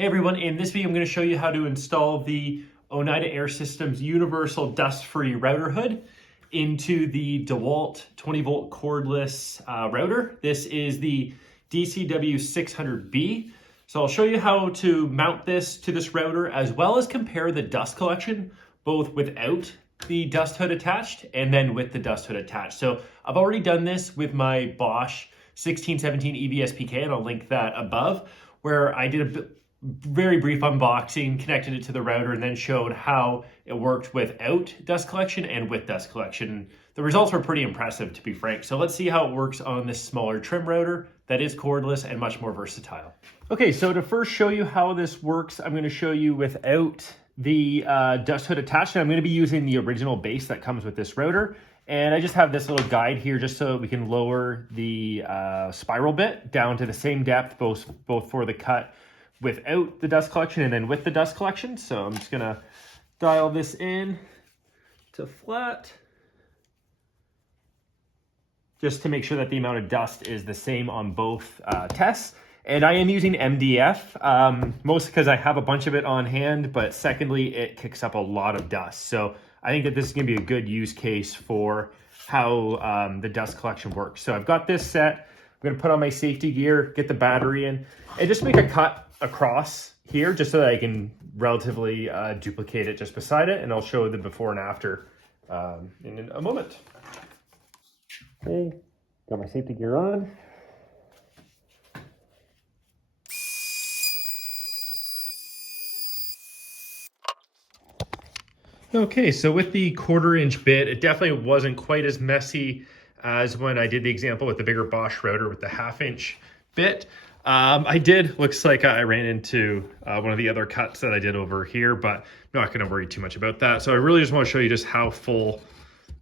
Hey everyone, in this video I'm going to show you how to install the Oneida Air Systems Universal Dust-Free Router Hood into the DeWalt 20V cordless router. This is the DCW600B. So I'll show you how to mount this to this router as well as compare the dust collection both without the dust hood attached and then with the dust hood attached. So I've already done this with my Bosch 1617 EVSPK and I'll link that above, where I did a very brief unboxing, connected it to the router, and then showed how it worked without dust collection and with dust collection. The results were pretty impressive, to be frank. So let's see how it works on this smaller trim router that is cordless and much more versatile. Okay, so to first show you how this works, I'm going to show you without the dust hood attached. And I'm going to be using the original base that comes with this router. And I just have this little guide here just so we can lower the spiral bit down to the same depth, both for the cut without the dust collection and then with the dust collection. So I'm just gonna dial this in to flat, just to make sure that the amount of dust is the same on both tests. And I am using MDF, mostly because I have a bunch of it on hand, but secondly, it kicks up a lot of dust. So I think that this is gonna be a good use case for how the dust collection works. So I've got this set. I'm gonna put on my safety gear, get the battery in, and just make a cut across here just so that I can relatively duplicate it just beside it, and I'll show the before and after in a moment. Okay, got my safety gear on. Okay, so with the 1/4-inch bit, it definitely wasn't quite as messy as when I did the example with the bigger Bosch router with the 1/2-inch bit. Looks like I ran into one of the other cuts that I did over here, but I'm not going to worry too much about that. So I really just want to show you just how full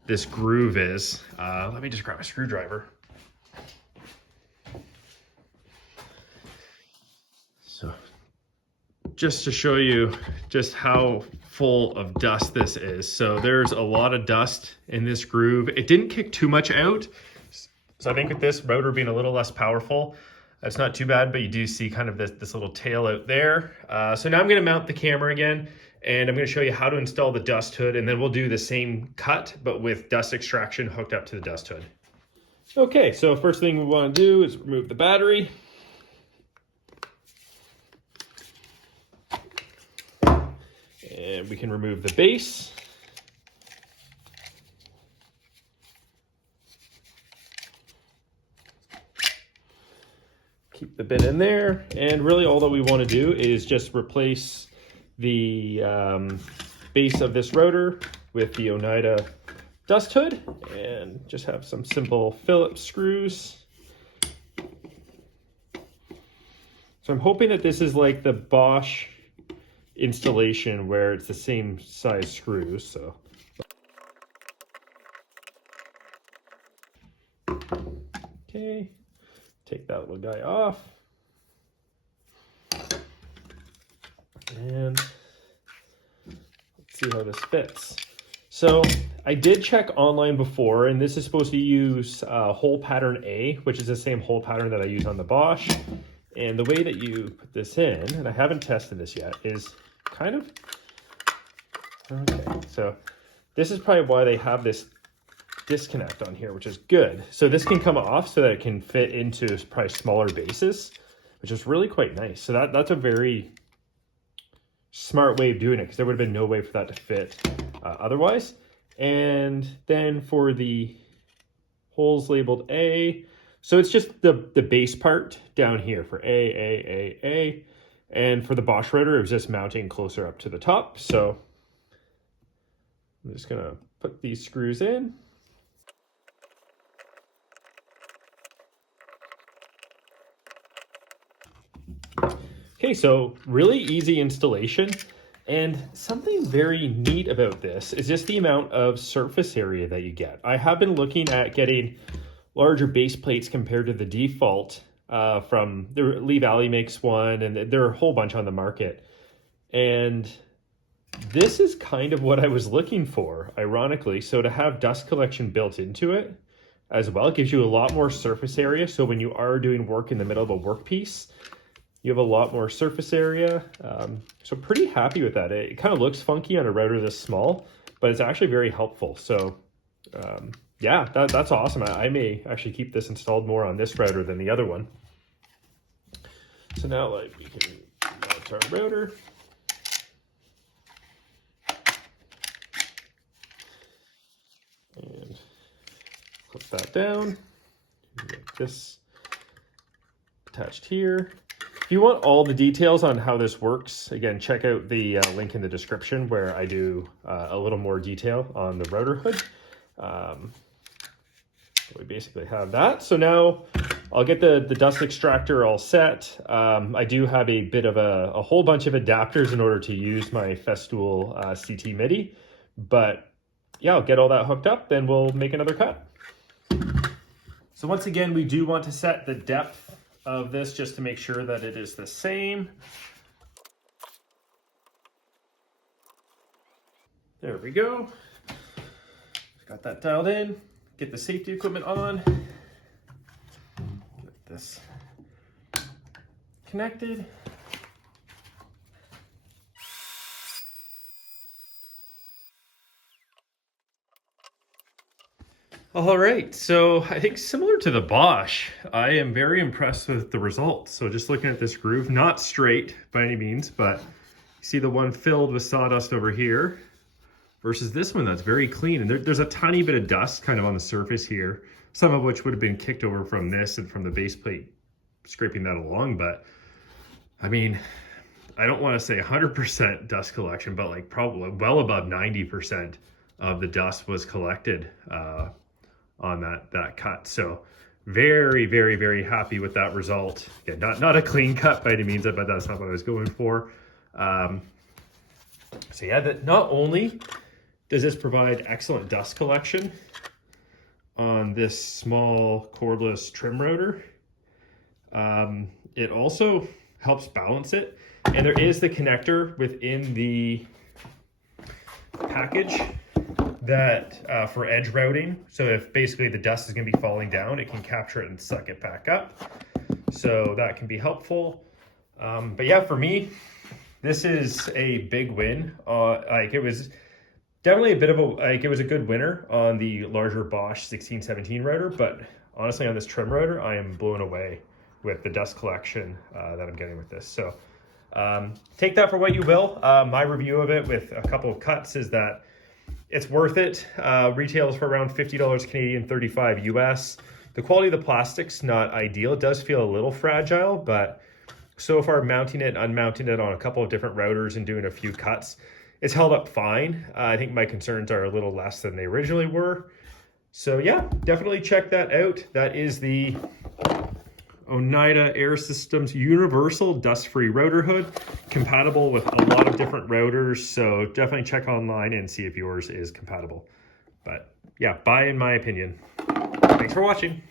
this groove is. Let me just grab a screwdriver. So just to show you just how full of dust this is. So there's a lot of dust in this groove. It didn't kick too much out. So I think with this router being a little less powerful, that's not too bad, but you do see kind of this little tail out there. So now I'm gonna mount the camera again, and I'm gonna show you how to install the dust hood, and then we'll do the same cut, but with dust extraction hooked up to the dust hood. Okay, so first thing we wanna do is remove the battery. And we can remove the base. Keep the bit in there, and really all that we want to do is just replace the base of this router with the Oneida dust hood, and just have some simple Phillips screws. So I'm hoping that this is like the Bosch installation where it's the same size screws. So okay, take that little guy off, and let's see how this fits. So I did check online before, and this is supposed to use hole pattern A, which is the same hole pattern that I use on the Bosch. And the way that you put this in, and I haven't tested this yet, is kind of, okay, so this is probably why they have this disconnect on here, which is good. So this can come off so that it can fit into probably smaller bases, which is really quite nice. So that's a very smart way of doing it, because there would have been no way for that to fit otherwise. And then for the holes labeled A, so it's just the base part down here for A. And for the Bosch router, it was just mounting closer up to the top. So I'm just gonna put these screws in. Okay, so really easy installation. And something very neat about this is just the amount of surface area that you get. I have been looking at getting larger base plates compared to the default from Lee Valley makes one, and there are a whole bunch on the market. And this is kind of what I was looking for, ironically. So to have dust collection built into it as well, it gives you a lot more surface area. So when you are doing work in the middle of a workpiece, you have a lot more surface area. So pretty happy with that. It kind of looks funky on a router this small, but it's actually very helpful. So yeah, that's awesome. I may actually keep this installed more on this router than the other one. So now we can mount our router. And clip that down. Get this attached here. If you want all the details on how this works, again, check out the link in the description where I do a little more detail on the router hood. We basically have that. So now I'll get the dust extractor all set. I do have a bit of a whole bunch of adapters in order to use my Festool CT MIDI, but yeah, I'll get all that hooked up, then we'll make another cut. So once again, we do want to set the depth of this just to make sure that it is the same. There we go. Got that dialed in. Get the safety equipment on. Get this connected. All right, so I think similar to the Bosch, I am very impressed with the results. So just looking at this groove, not straight by any means, but you see the one filled with sawdust over here versus this one that's very clean. And there's a tiny bit of dust kind of on the surface here, some of which would have been kicked over from this and from the base plate, scraping that along. But I mean, I don't want to say 100% dust collection, but like probably well above 90% of the dust was collected on that cut. So very, very, very happy with that result. Again, not a clean cut by any means, but that's not what I was going for. So yeah, that not only does this provide excellent dust collection on this small cordless trim router, it also helps balance it. And there is the connector within the package that for edge routing. So if basically the dust is going to be falling down, it can capture it and suck it back up. So that can be helpful. But yeah, for me, this is a big win. Like it was definitely a bit of it was a good winner on the larger Bosch 1617 router, but honestly on this trim router, I am blown away with the dust collection that I'm getting with this. So take that for what you will. My review of it with a couple of cuts is that it's worth it. Retails for around $50 Canadian, 35 US. The quality of the plastic's not ideal. It does feel a little fragile, but so far mounting it, unmounting it on a couple of different routers and doing a few cuts, it's held up fine. I think my concerns are a little less than they originally were. So yeah, definitely check that out. That is the Oneida Air Systems Universal Dust-Free Router Hood, compatible with a lot of different routers, so definitely check online and see if yours is compatible. But yeah, buy in my opinion. Thanks for watching.